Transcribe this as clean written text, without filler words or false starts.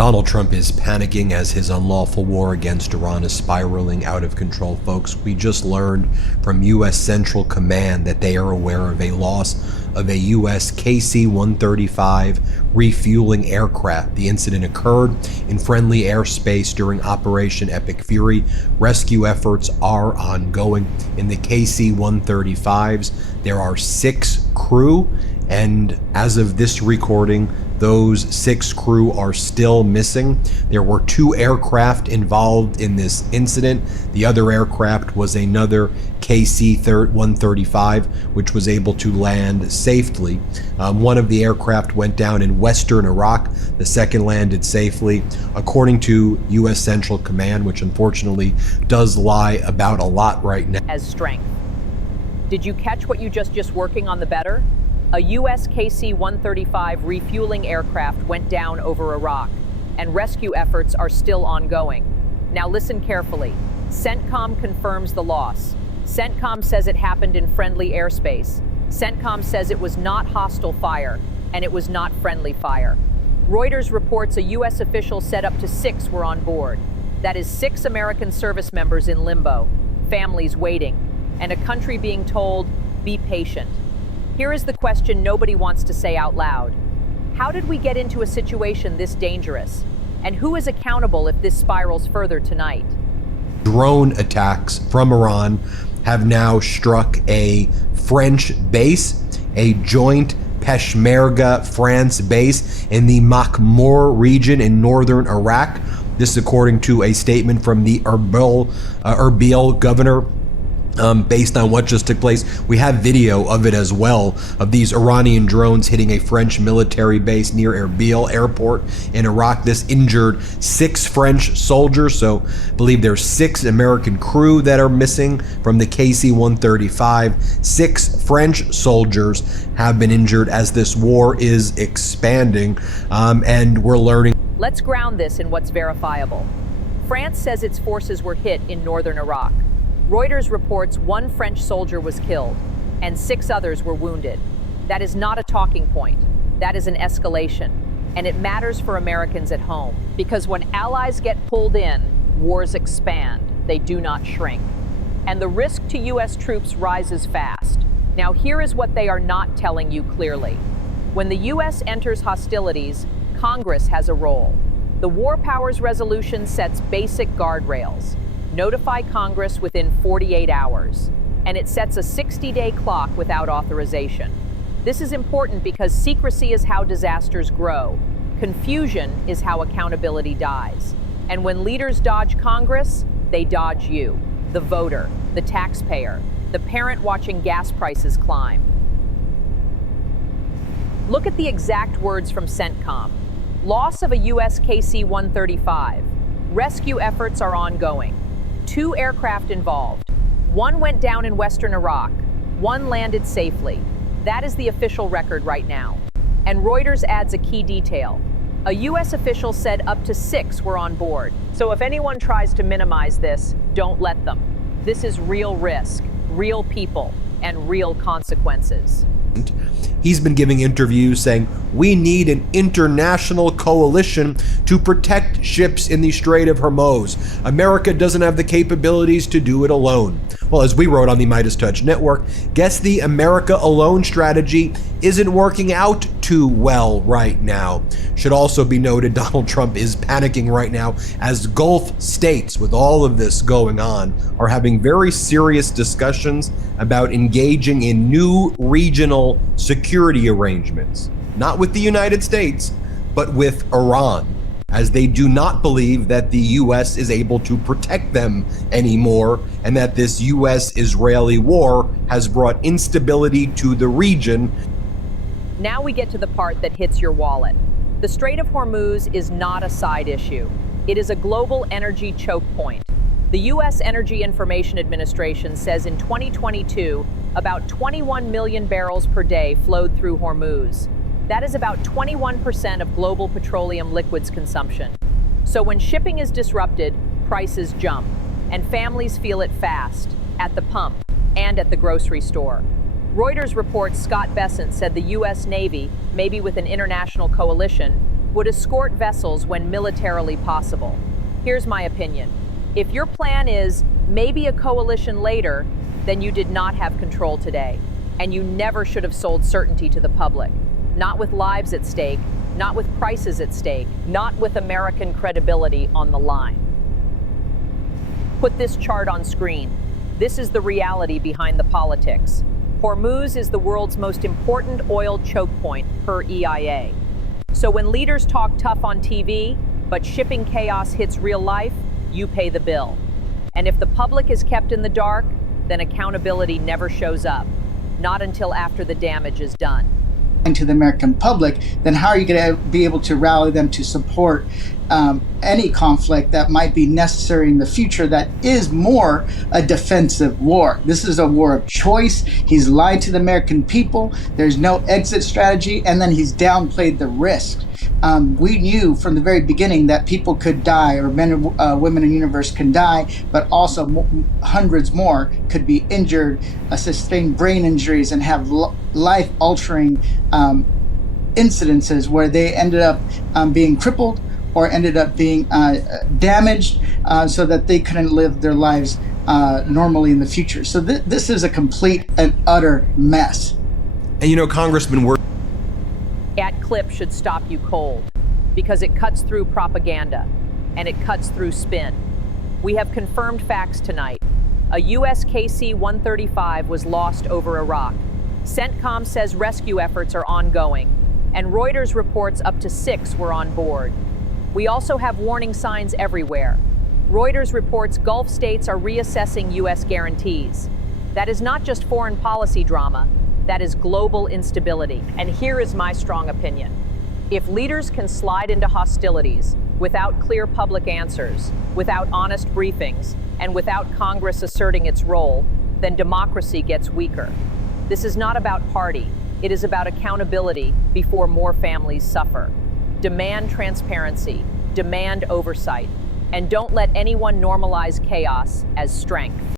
Donald Trump is panicking as his unlawful war against Iran is spiraling out of control, folks. We just learned from U.S. Central Command that they are aware of a loss of a U.S. KC-135 refueling aircraft. The incident occurred in friendly airspace during Operation Epic Fury. Rescue efforts are ongoing. In the KC-135s, there are 6 crew, and as of this recording, those 6 crew are still missing. There were 2 aircraft involved in this incident. The other aircraft was another KC-135, which was able to land safely. One of the aircraft went down in western Iraq. The second landed safely. According to U.S. Central Command, which unfortunately does lie about a lot right now. As strength. Did you catch what you just working on the better? A U.S. KC-135 refueling aircraft went down over Iraq, and rescue efforts are still ongoing. Now listen carefully. CENTCOM confirms the loss. CENTCOM says it happened in friendly airspace. CENTCOM says it was not hostile fire, and it was not friendly fire. Reuters reports a U.S. official said up to 6 were on board. That is 6 American service members in limbo, families waiting, and a country being told, be patient. Here is the question nobody wants to say out loud. How did we get into a situation this dangerous? And who is accountable if this spirals further tonight? Drone attacks from Iran have now struck a French base, a joint Peshmerga-France base in the Makhmour region in northern Iraq. This according to a statement from the Erbil governor. Based on what just took place. We have video of it as well, of these Iranian drones hitting a French military base near Erbil airport in Iraq. This injured 6 French soldiers, so I believe there's 6 American crew that are missing from the KC-135. 6 French soldiers have been injured as this war is expanding, and we're learning. Let's ground this in what's verifiable. France says its forces were hit in northern Iraq. Reuters reports 1 French soldier was killed and 6 others were wounded. That is not a talking point. That is an escalation. And it matters for Americans at home. Because when allies get pulled in, wars expand. They do not shrink. And the risk to U.S. troops rises fast. Now here is what they are not telling you clearly. When the U.S. enters hostilities, Congress has a role. The War Powers Resolution sets basic guardrails. Notify Congress within 48 hours, and it sets a 60-day clock without authorization. This is important because secrecy is how disasters grow. Confusion is how accountability dies. And when leaders dodge Congress, they dodge you, the voter, the taxpayer, the parent watching gas prices climb. Look at the exact words from CENTCOM. Loss of a U.S. KC-135. Rescue efforts are ongoing. 2 aircraft involved. 1 went down in western Iraq. 1 landed safely. That is the official record right now. And Reuters adds a key detail. A U.S. official said up to 6 were on board. So if anyone tries to minimize this, don't let them. This is real risk, real people, and real consequences. He's been giving interviews saying, we need an international coalition to protect ships in the Strait of Hormuz. America doesn't have the capabilities to do it alone. Well, as we wrote on the Midas Touch Network, guess the America alone strategy isn't working out too well right now. Should also be noted, Donald Trump is panicking right now as Gulf states, with all of this going on, are having very serious discussions about engaging in new regional security arrangements, not with the United States, but with Iran, as they do not believe that the U.S. is able to protect them anymore, and that this U.S.-Israeli war has brought instability to the region. Now we get to the part that hits your wallet. The Strait of Hormuz is not a side issue. It is a global energy choke point. The U.S. Energy Information Administration says in 2022, about 21 million barrels per day flowed through Hormuz. That is about 21% of global petroleum liquids consumption. So when shipping is disrupted, prices jump, and families feel it fast, at the pump and at the grocery store. Reuters reports Scott Bessent said the U.S. Navy, maybe with an international coalition, would escort vessels when militarily possible. Here's my opinion. If your plan is maybe a coalition later, then you did not have control today, and you never should have sold certainty to the public. Not with lives at stake, not with prices at stake, not with American credibility on the line. Put this chart on screen. This is the reality behind the politics. Hormuz is the world's most important oil choke point per EIA. So when leaders talk tough on TV, but shipping chaos hits real life, you pay the bill. And if the public is kept in the dark, then accountability never shows up, not until after the damage is done. To the American public, then how are you going to be able to rally them to support any conflict that might be necessary in the future that is more a defensive war? This is a war of choice. He's lied to the American people. There's no exit strategy, and then he's downplayed the risk. We knew from the very beginning that people could die, or men and women in the universe can die, but also hundreds more could be injured, sustain brain injuries, and have life-altering incidences where they ended up being crippled or ended up being damaged so that they couldn't live their lives normally in the future. So this is a complete and utter mess. And Congressman, That clip should stop you cold, because it cuts through propaganda and it cuts through spin. We have confirmed facts tonight. A U.S. KC-135 was lost over Iraq. CENTCOM says rescue efforts are ongoing, and Reuters reports up to 6 were on board. We also have warning signs everywhere. Reuters reports Gulf states are reassessing U.S. guarantees. That is not just foreign policy drama, that is global instability. And here is my strong opinion. If leaders can slide into hostilities without clear public answers, without honest briefings, and without Congress asserting its role, then democracy gets weaker. This is not about party. It is about accountability before more families suffer. Demand transparency, demand oversight, and don't let anyone normalize chaos as strength.